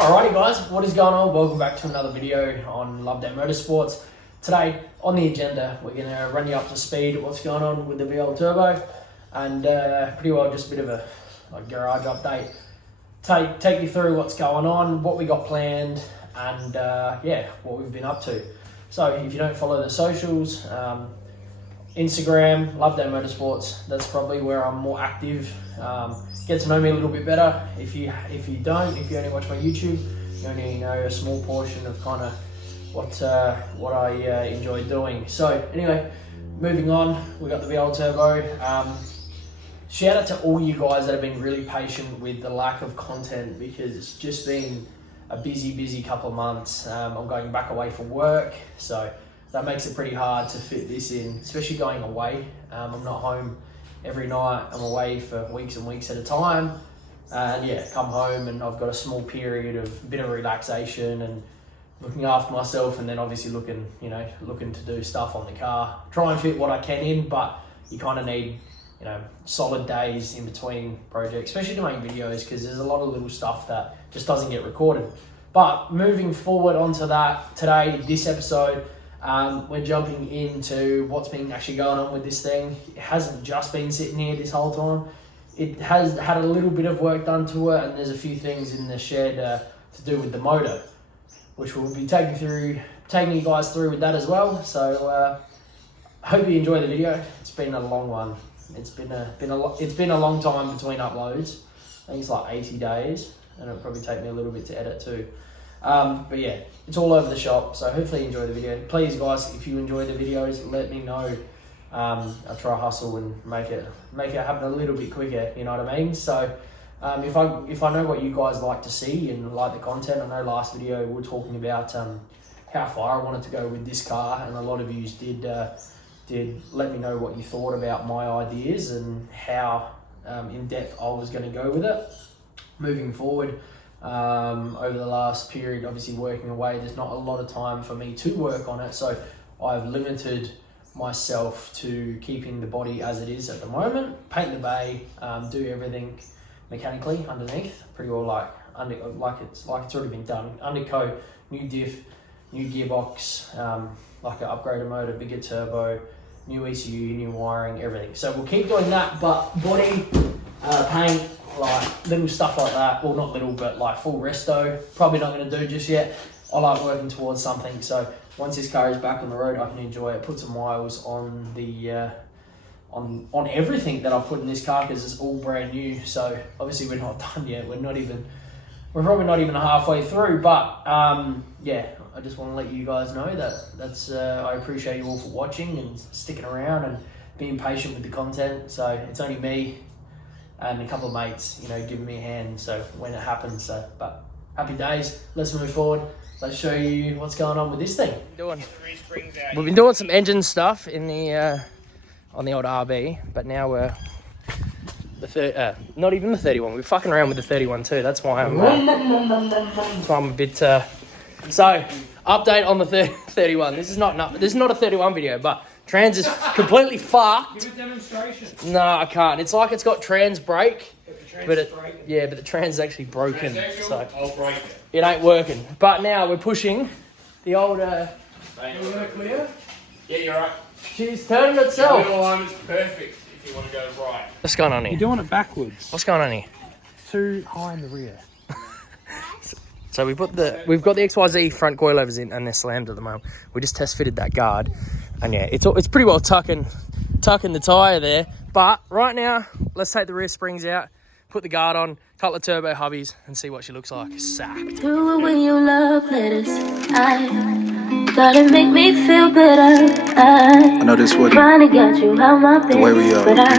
Alrighty guys, what is going on? Welcome back to another video on Love Day Motorsports. Today on the agenda, we're going to run you up to speed at what's going on with the VL Turbo and pretty well just a bit of a garage update. Take you through what's going on, what we got planned and yeah, what we've been up to. So if you don't follow the socials, Instagram, Love Day Motorsports, that's probably where I'm more active. Get to know me a little bit better. If you only watch my YouTube, you only know a small portion of kind of what I enjoy doing. So anyway, moving on, we got the VL Turbo. Shout out to all you guys that have been really patient with the lack of content because it's just been a busy couple of months. I'm going back away for work, so that makes it pretty hard to fit this in, especially going away. I'm not home every night. I'm away for weeks and weeks at a time, and yeah, come home and I've got a small period of a bit of relaxation and looking after myself, and then obviously looking to do stuff on the car. Try and fit what I can in, but you kind of need solid days in between projects, especially to make videos, because there's a lot of little stuff that just doesn't get recorded. But moving forward onto that, today, this episode, we're jumping into what's been actually going on with this thing. It hasn't just been sitting here this whole time. It has had a little bit of work done to it, and there's a few things in the shed to do with the motor, which we'll be taking you guys through with that as well. So hope you enjoy the video. It's been a long one. It's been a long time between uploads. I think it's like 80 days, and it'll probably take me a little bit to edit too. But yeah, it's all over the shop, so hopefully you enjoy the video. Please guys, if you enjoy the videos, let me know. I'll try hustle and make it happen a little bit quicker, you know what I mean? So if I know what you guys like to see and like the content, I know last video we were talking about how far I wanted to go with this car, and a lot of you did let me know what you thought about my ideas and how in depth I was going to go with it. Moving forward, over the last period, obviously working away, there's not a lot of time for me to work on it, so I've limited myself to keeping the body as it is at the moment, paint the bay, do everything mechanically underneath, pretty well like it's already been done. Undercoat, new diff, new gearbox, like an upgraded motor, bigger turbo, new ECU, new wiring, everything. So we'll keep doing that, but body, paint, like little stuff like that, well not little, but like full resto, probably not going to do just yet. I like working towards something, so once this car is back on the road, I can enjoy it, put some miles on the on everything that I've put in this car, because it's all brand new. So obviously we're not done yet, we're probably not even halfway through, but yeah, I just want to let you guys know that's I appreciate you all for watching and sticking around and being patient with the content. So it's only me and a couple of mates, giving me a hand, so when it happens. So, but happy days. Let's move forward. Let's show you what's going on with this thing. We've been doing some engine stuff in the on the old RB, but now we're not even the 31. We're fucking around with the 31 too. That's why I'm a bit. So, update on the 31. This is not a 31 video, but trans is completely fucked. Give a demonstration. No, I can't. It's like it's got trans brake, but the trans is actually broken. So I'll break it. It ain't working. But now we're pushing the old. Clear? Yeah, you're right. She's turning itself. The alignment's perfect if you want to go right. What's going on here? You're doing it backwards. What's going on here? Too high in the rear. So we've got the XYZ front coilovers in, and they're slammed at the moment. We just test fitted that guard, and yeah, it's pretty well tucking the tyre there. But right now, let's take the rear springs out, put the guard on, couple of turbo hubbies, and see what she looks like. Sacked. Do it when you love letters. I gotta make me feel better. I know this wasn't trying to get you out my bed, the way we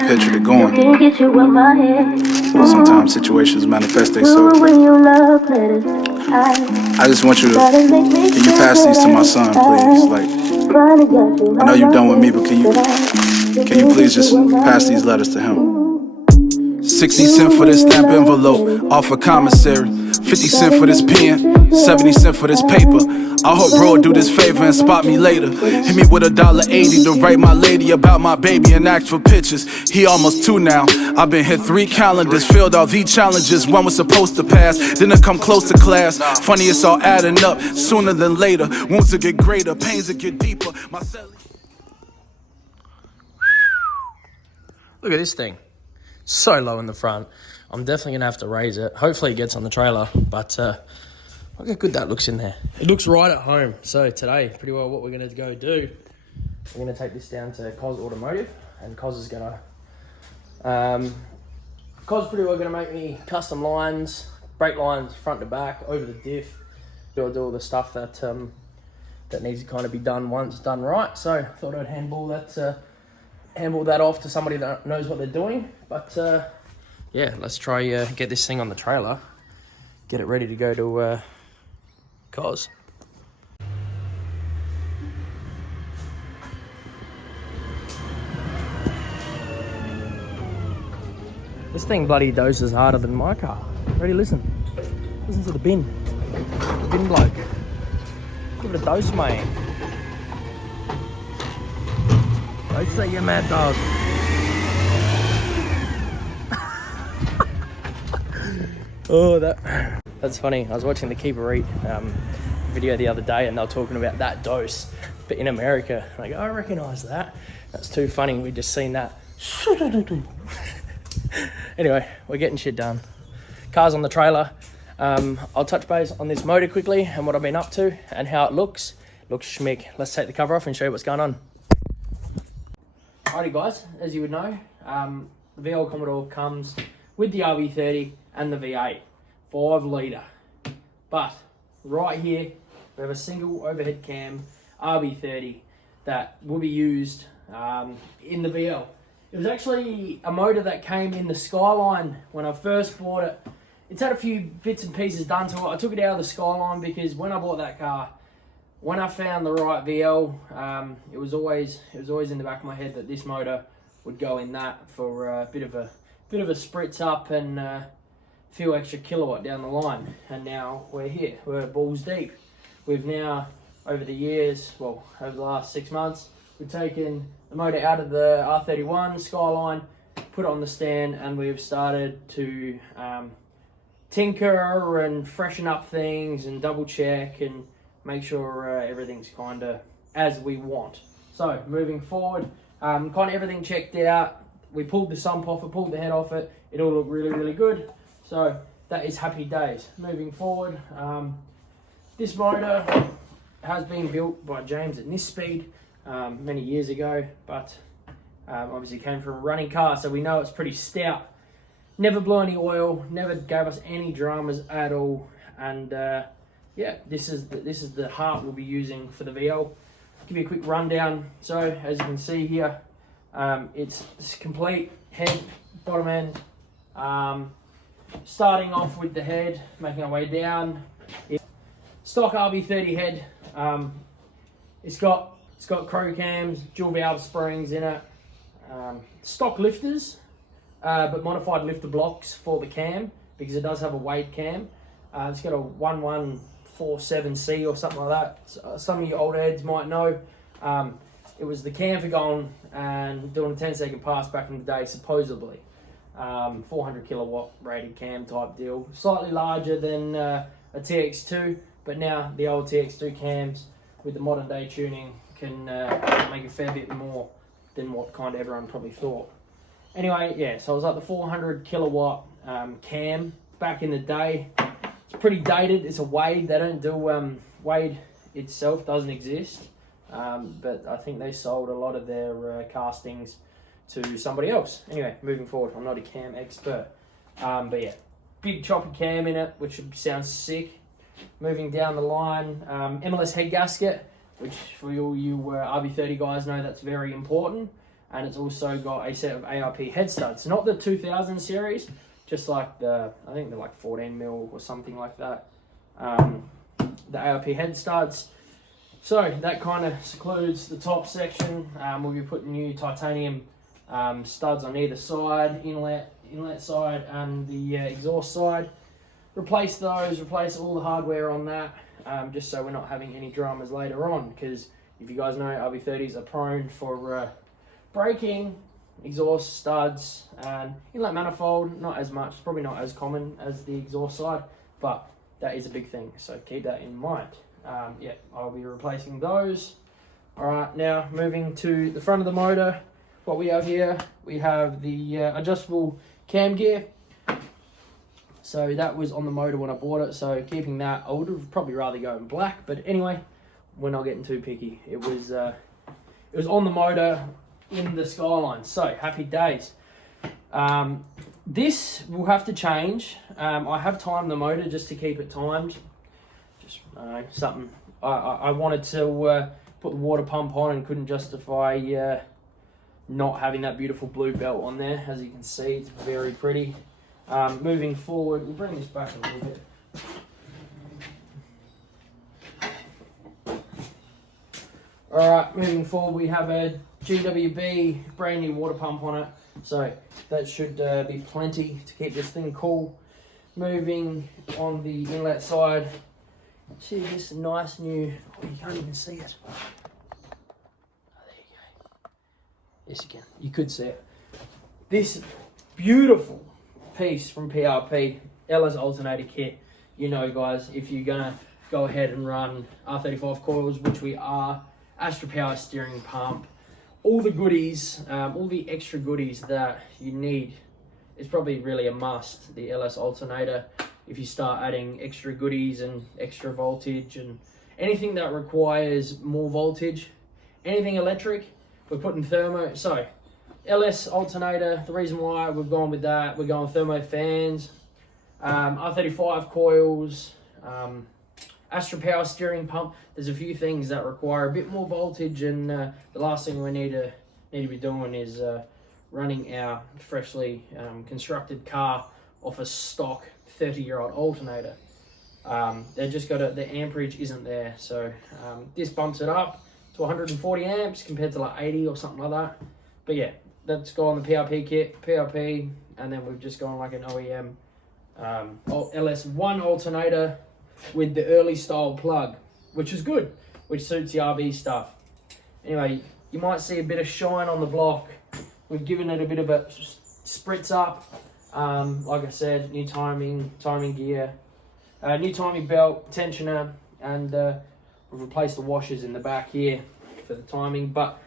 pictured it going. Can't get you out my head. Sometimes situations manifest Do themselves. it when you love letters. I just want you to, Gotta make me can you feel pass these to my better. son, please? Like, Trying to get you I know out you're my done with me, bed, but can you please just pass these letters to him? 60 cents for this stamp envelope, off a commissary. 50 cent for this pen, 70 cent for this paper. I hope bro do this favor and spot me later. Hit me with $1.80 to write my lady about my baby and ask for pictures. He almost 2 now. I've been hit 3 calendars, filled all the challenges. One was supposed to pass, didn't come close to class. Funny, it's all adding up sooner than later. Wounds will get greater, pains will get deeper. Look at this thing. So low in the front. I'm definitely going to have to raise it. Hopefully it gets on the trailer, but look how good that looks in there. It looks right at home. So today, pretty well what we're going to go do, we're going to take this down to Cos Automotive, and Cos is going to, Cos pretty well going to make me custom lines, brake lines front to back, over the diff, do all the stuff that that needs to kind of be done once done right. So I thought I'd handball that off to somebody that knows what they're doing. But yeah, let's try get this thing on the trailer, get it ready to go to Cos. This thing bloody doses harder than my car. Ready, listen. Listen to the bin. The bin bloke. Give it a dose, mate. I say you mad dog. Oh, that's funny. I was watching the Keeper Eat video the other day, and they were talking about that dose, but in America. Like, I recognise that. That's too funny. We just seen that. Anyway, we're getting shit done. Car's on the trailer. I'll touch base on this motor quickly and what I've been up to and how it looks. Looks schmick. Let's take the cover off and show you what's going on. Alrighty guys, as you would know, the V8 Commodore comes with the RB30 and the V8, 5 litre. But right here, we have a single overhead cam RB30 that will be used in the VL. It was actually a motor that came in the Skyline when I first bought it. It's had a few bits and pieces done to it. I took it out of the Skyline because when I bought that car, when I found the right VL, it was always in the back of my head that this motor would go in that for a bit of a spritz up and a few extra kilowatt down the line. And now we're here. We're balls deep. We've now, over the years, well, over the last 6 months, we've taken the motor out of the R31 Skyline, put it on the stand, and we've started to tinker and freshen up things and double check and make sure everything's kind of as we want. So moving forward, kind of everything checked out. We pulled the sump off it, pulled the head off it. It all looked really, really good. So that is happy days. Moving forward, this motor has been built by James at this speed many years ago, but obviously came from a running car, so we know it's pretty stout. Never blew any oil, never gave us any dramas at all, and yeah, this is the heart we'll be using for the VL. Give you a quick rundown. So as you can see here, it's complete head, bottom end. Starting off with the head, making our way down. Stock RB30 head. It's got crow cams, dual valve springs in it. Stock lifters, but modified lifter blocks for the cam because it does have a weight cam. It's got a 1147C or something like that. Some of you older heads might know. It was the cam for going and doing a 10-second pass back in the day, supposedly. 400 kilowatt rated cam type deal. Slightly larger than a TX2, but now the old TX2 cams with the modern day tuning can make a fair bit more than what kind of everyone probably thought. Anyway, yeah, so it was like the 400 kilowatt cam back in the day. It's pretty dated. It's a Wade. They don't do Wade itself doesn't exist, but I think they sold a lot of their castings to somebody else. Anyway, moving forward, I'm not a cam expert, but yeah, big choppy cam in it, which sounds sick. Moving down the line, MLS head gasket, which for all you RB30 guys know that's very important, and it's also got a set of ARP head studs, not the 2000 series, just like I think they're like 14 mil or something like that. The ARP head studs. So that kind of secludes the top section. We'll be putting new titanium studs on either side, inlet side and the exhaust side. replace those, replace all the hardware on that, just so we're not having any dramas later on, because if you guys know, RB30s are prone for breaking, exhaust studs, and inlet manifold, not as much, probably not as common as the exhaust side, but that is a big thing, so keep that in mind. Yeah, I'll be replacing those. Alright, now moving to the front of the motor, what we have here, we have the adjustable cam gear. So that was on the motor when I bought it, so keeping that, I would have probably rather go in black, but anyway, we're not getting too picky. It was on the motor in the Skyline, so happy days. This will have to change. I have timed the motor just to keep it timed. Just something I wanted to put the water pump on and couldn't justify not having that beautiful blue belt on there. As you can see, it's very pretty. Moving forward, we'll bring this back a little bit. Alright, moving forward, we have a GWB brand new water pump on it, so that should be plenty to keep this thing cool. Moving on the inlet side, see this nice new, oh, you can't even see it. Oh, there you go. Yes, again, you could see it. This beautiful piece from PRP, LS alternator kit. You know, guys, if you're gonna go ahead and run R35 coils, which we are, Astra Power steering pump, all the goodies, all the extra goodies that you need, is probably really a must. The LS alternator, if you start adding extra goodies and extra voltage and anything that requires more voltage, anything electric, we're putting thermo. So LS alternator, the reason why we've gone with that, we're going thermo fans, R35 coils, Astra Power steering pump. There's a few things that require a bit more voltage, and the last thing we need to be doing is running our freshly constructed car off a stock 30-year-old alternator. They just got the amperage isn't there, so this bumps it up to 140 amps compared to like 80 or something like that. But yeah, that's gone the PRP kit, PRP, and then we've just gone like an OEM LS1 alternator with the early style plug, which is good, which suits the RB stuff. Anyway, you might see a bit of shine on the block. We've given it a bit of a spritz up. Like I said, new timing gear, new timing belt, tensioner, and we've replaced the washers in the back here for the timing. But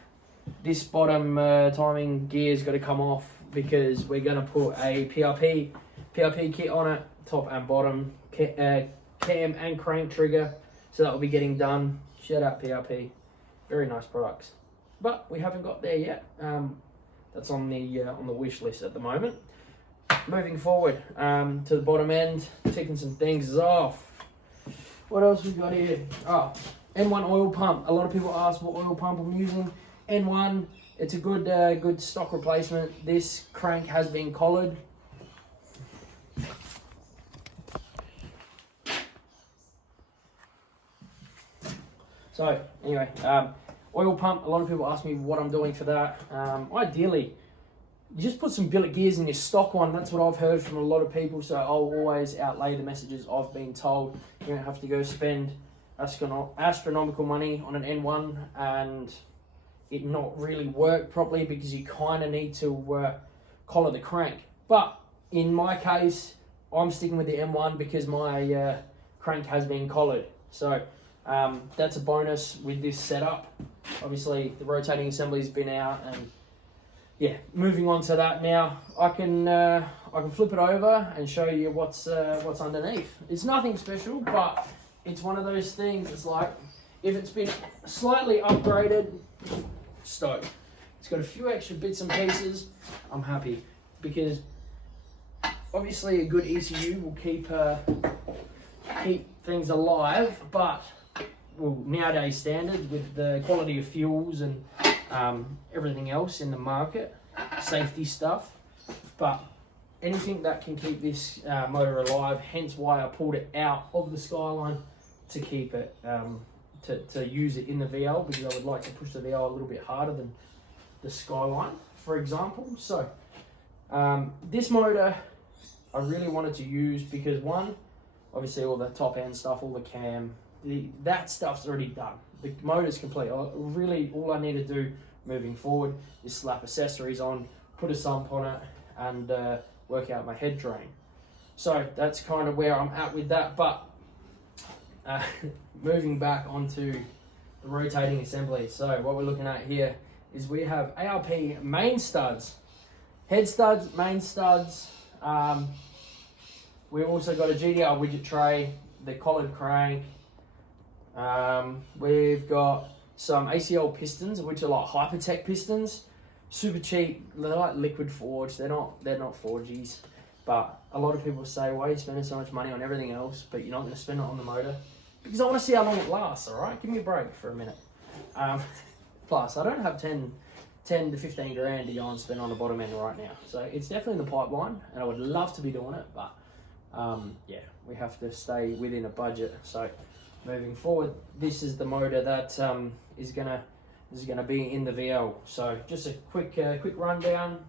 this bottom timing gear's got to come off because we're going to put a PRP kit on it, top and bottom, cam and crank trigger, so that will be getting done. Shout out PRP, very nice products, but we haven't got there yet. That's on the wish list at the moment. Moving forward to the bottom end, ticking some things off. What else we got here? Oh, N1 oil pump. A lot of people ask what oil pump I'm using. N1, it's a good stock replacement. This crank has been collared. So anyway, oil pump, a lot of people ask me what I'm doing for that. Ideally, you just put some billet gears in your stock one. That's what I've heard from a lot of people, so I'll always outlay the messages I've been told. You don't have to go spend astronomical money on an N1 and it not really work properly, because you kind of need to collar the crank. But in my case, I'm sticking with the M1 because my crank has been collared. So that's a bonus with this setup. Obviously, the rotating assembly's been out, and yeah, moving on to that now. I can flip it over and show you what's underneath. It's nothing special, but it's one of those things. It's like if it's been slightly upgraded, stoked. It's got a few extra bits and pieces. I'm happy because obviously a good ECU will keep things alive, but well, nowadays standards with the quality of fuels and everything else in the market, safety stuff, but anything that can keep this motor alive, hence why I pulled it out of the Skyline to keep it, to use it in the VL, because I would like to push the VL a little bit harder than the Skyline, for example. So this motor I really wanted to use because one, obviously all the top end stuff, all the cam, that stuff's already done. The motor's complete. Really, all I need to do moving forward is slap accessories on, put a sump on it, and work out my head drain. So that's kind of where I'm at with that. But moving back onto the rotating assembly. So what we're looking at here is we have ARP main studs, head studs, main studs. We've also got a GDR widget tray, the collared crank. We've got some ACL pistons, which are like Hypertech pistons, super cheap. They're like liquid forged. They're not 4Gs. But a lot of people say, why are you spending so much money on everything else, but you're not going to spend it on the motor? Because I want to see how long it lasts, all right? Give me a break for a minute. Plus, I don't have 10 to 15 grand to go and spend on the bottom end right now. So it's definitely in the pipeline, and I would love to be doing it, but yeah, we have to stay within a budget. So moving forward, this is the motor that is gonna be in the VL. So just a quick rundown.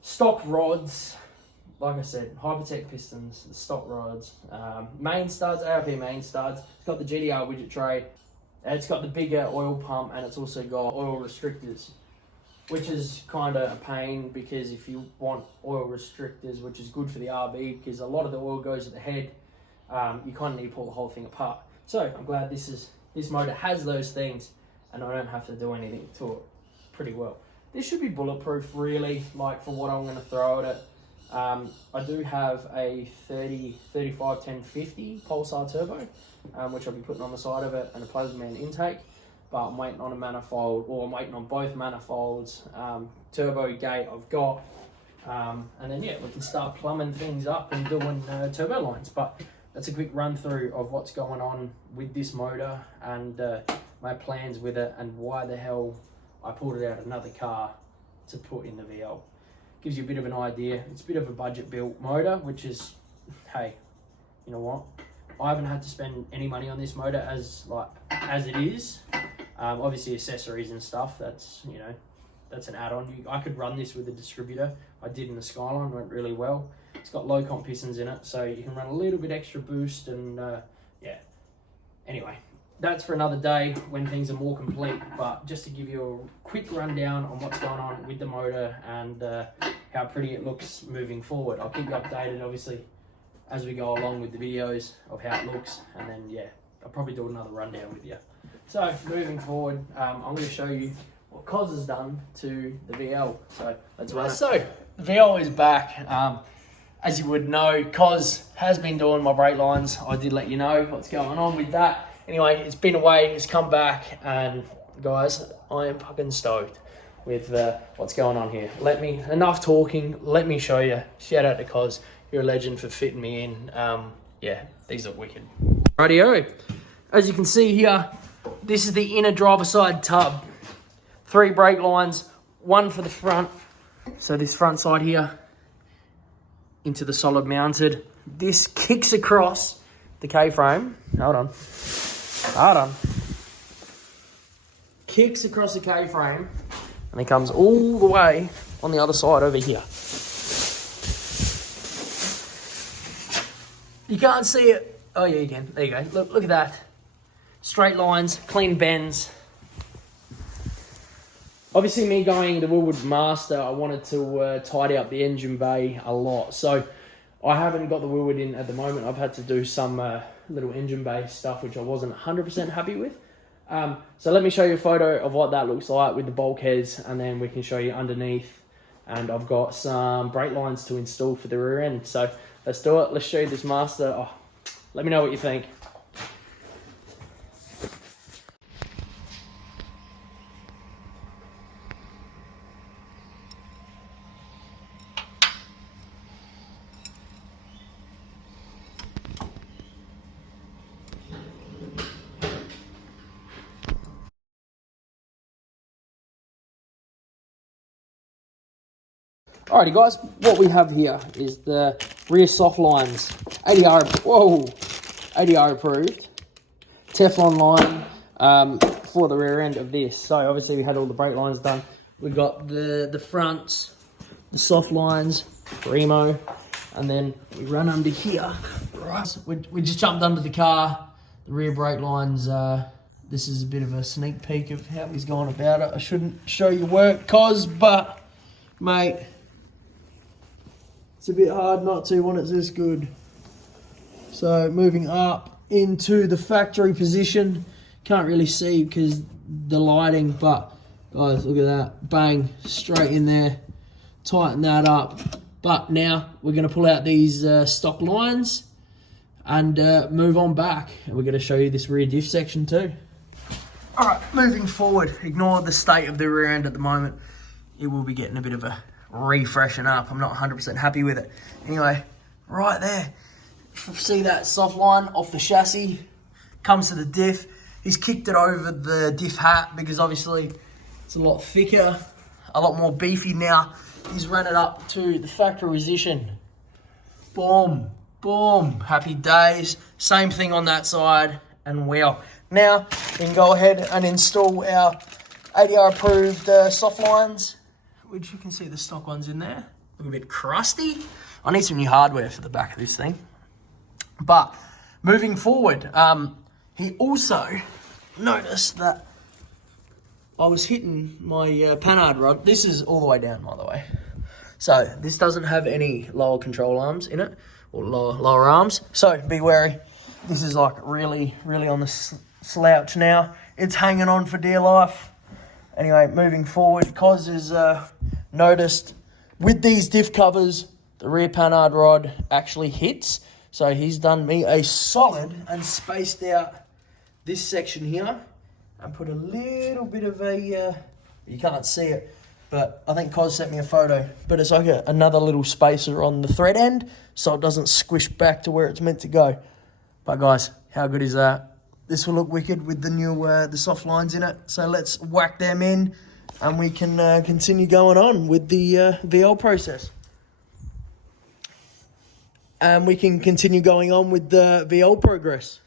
Stock rods. Like I said, Hypertech pistons, stock rods, main studs, ARP main studs. It's got the GDR widget tray. It's got the bigger oil pump, and it's also got oil restrictors, which is kind of a pain because if you want oil restrictors, which is good for the RB, because a lot of the oil goes at the head, you kind of need to pull the whole thing apart. So I'm glad this motor has those things, and I don't have to do anything to it pretty well. This should be bulletproof, really, like for what I'm going to throw at it. I do have a 35 1050 Pulsar turbo, which I'll be putting on the side of it, and a plasma man intake, but I'm waiting on a manifold, or I'm waiting on both manifolds. Turbo gate I've got, and then yeah, we can start plumbing things up and doing turbo lines. But that's a quick run through of what's going on with this motor and my plans with it, and why the hell I pulled it out of another car to put in the VL. Gives you a bit of an idea. It's a bit of a budget built motor, which is, hey, you know what? I haven't had to spend any money on this motor as it is. Obviously accessories and stuff, that's an add-on. I could run this with a distributor. I did in the Skyline, went really well. It's got low comp pistons in it, so you can run a little bit extra boost, and yeah. Anyway, that's for another day when things are more complete, but just to give you a quick rundown on what's going on with the motor and how pretty it looks moving forward. I'll keep you updated, obviously, as we go along with the videos of how it looks, and then yeah, I'll probably do another rundown with you. So moving forward, I'm going to show you what Cos has done to the VL. So let's run it. So the VL is back. As you would know, Cos has been doing my brake lines. I did let you know what's going on with that. Anyway, it's been away, it's come back, and guys, I am fucking stoked with what's going on here. Enough talking, let me show you. Shout out to Cos, you're a legend for fitting me in. Yeah, these are wicked. Rightio, as you can see here, this is the inner driver side tub. 3 brake lines, 1 for the front, so this front side here, into the solid mounted. This kicks across the K-frame. Hold on. Kicks across the K-frame, and it comes all the way on the other side over here. You can't see it. Oh yeah, you can. There you go. Look at that. Straight lines, clean bends. Obviously, me going the Wilwood Master, I wanted to tidy up the engine bay a lot. So I haven't got the Wilwood in at the moment. I've had to do some little engine bay stuff, which I wasn't 100% happy with. So let me show you a photo of what that looks like with the bulkheads, and then we can show you underneath. And I've got some brake lines to install for the rear end. So let's do it. Let's show you this Master. Oh, let me know what you think. Alrighty guys, what we have here is the rear soft lines, ADR approved, Teflon line for the rear end of this. So obviously we had all the brake lines done. We got the fronts, the soft lines, Remo, and then we run under here, Right, we just jumped under the car. The rear brake lines. This is a bit of a sneak peek of how he's gone about it. I shouldn't show you work, but mate, it's a bit hard not to when it's this good. So moving up into the factory position. Can't really see because the lighting, but guys, look at that. Bang, straight in there. Tighten that up. But now we're going to pull out these stock lines and move on back. And we're going to show you this rear diff section too. All right, moving forward. Ignore the state of the rear end at the moment. It will be getting a bit of a refreshen up. I'm not 100% happy with it. Anyway, right there. See that soft line off the chassis? Comes to the diff. He's kicked it over the diff hat because obviously it's a lot thicker, a lot more beefy now. He's run it up to the factory position. Boom, boom, happy days. Same thing on that side and well. Now we can go ahead and install our ADR approved soft lines, which you can see the stock ones in there. Look a bit crusty. I need some new hardware for the back of this thing. But moving forward, he also noticed that I was hitting my panhard rod. This is all the way down, by the way. So this doesn't have any lower control arms in it, or lower arms. So be wary. This is like really on the slouch now. It's hanging on for dear life. Anyway, moving forward, Cos has noticed with these diff covers, the rear panhard rod actually hits. So he's done me a solid and spaced out this section here and put a little bit of a, you can't see it, but I think Cos sent me a photo, but it's like another little spacer on the thread end so it doesn't squish back to where it's meant to go. But guys, how good is that? This will look wicked with the new, the soft lines in it. So let's whack them in and we can continue going on with the VL process. And we can continue going on with the VL progress.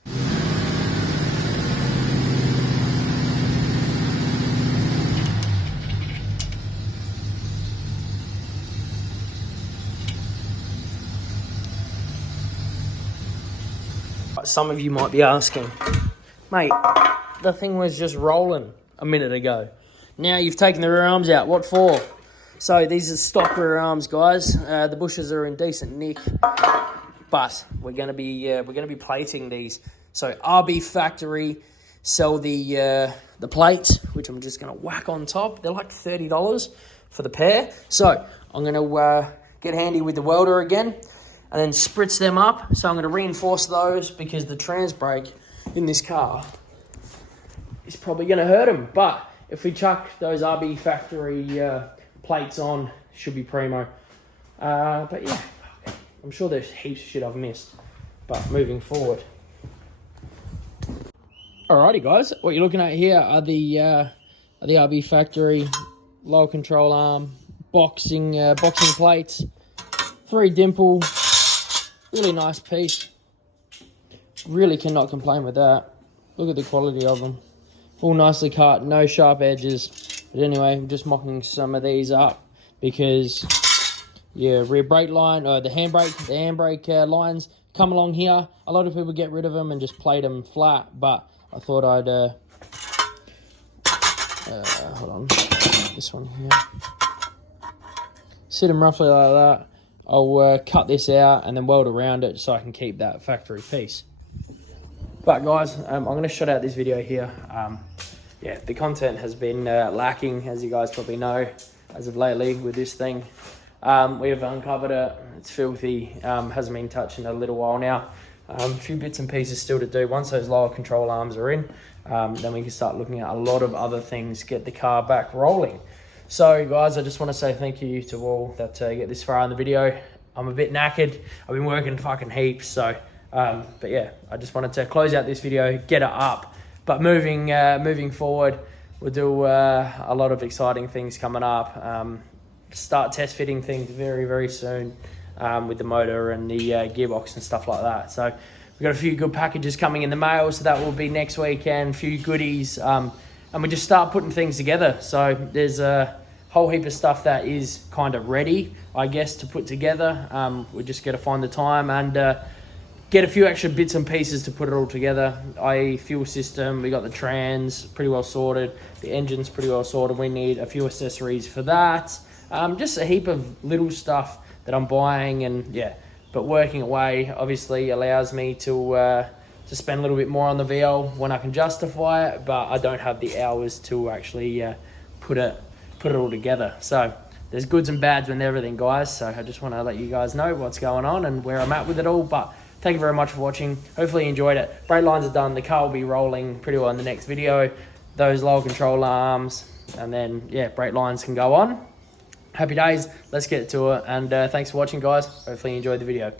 Some of you might be asking, mate, the thing was just rolling a minute ago. Now you've taken the rear arms out. What for? So these are stock rear arms, guys. The bushes are in decent nick, but we're gonna be plating these. So RB Factory sell the plates, which I'm just gonna whack on top. They're like $30 for the pair. So I'm gonna get handy with the welder again, and then spritz them up. So I'm gonna reinforce those because the trans brake in this car is probably gonna hurt them. But if we chuck those RB Factory plates on, should be primo. But yeah, I'm sure there's heaps of shit I've missed. But moving forward. Alrighty guys, what you're looking at here are the RB Factory lower control arm boxing plates. 3 dimple, really nice piece. Really cannot complain with that. Look at the quality of them. All nicely cut, no sharp edges. But anyway, I'm just mocking some of these up because, yeah, rear brake line, or the handbrake lines come along here. A lot of people get rid of them and just plate them flat, but I thought I'd, hold on, this one here. Sit them roughly like that. I'll cut this out and then weld around it so I can keep that factory piece. But guys, I'm going to shut out this video here. Yeah, the content has been lacking, as you guys probably know, as of lately with this thing. We have uncovered it. It's filthy. Hasn't been touched in a little while now. A few bits and pieces still to do. Once those lower control arms are in, then we can start looking at a lot of other things, get the car back rolling. So guys, I just want to say thank you to all that get this far in the video. I'm a bit knackered. I've been working fucking heaps. So, but yeah, I just wanted to close out this video, get it up. But moving forward, we'll do a lot of exciting things coming up. Start test fitting things very, very soon with the motor and the gearbox and stuff like that. So we've got a few good packages coming in the mail, so that will be next weekend, a few goodies. And we just start putting things together. So there's a whole heap of stuff that is kind of ready, I guess, to put together. We just got to find the time and get a few extra bits and pieces to put it all together, i.e. fuel system. We got the trans pretty well sorted. The engine's pretty well sorted. We need a few accessories for that. Just a heap of little stuff that I'm buying, and yeah, but working away obviously allows me to spend a little bit more on the VL when I can justify it, but I don't have the hours to actually put it all together. So there's goods and bads with everything, guys. So I just want to let you guys know what's going on and where I'm at with it all. But thank you very much for watching. Hopefully you enjoyed it. Brakelines are done. The car will be rolling pretty well in the next video. Those lower control arms, and then yeah, Brakelines can go on. Happy days. Let's get to it. And thanks for watching, guys. Hopefully you enjoyed the video.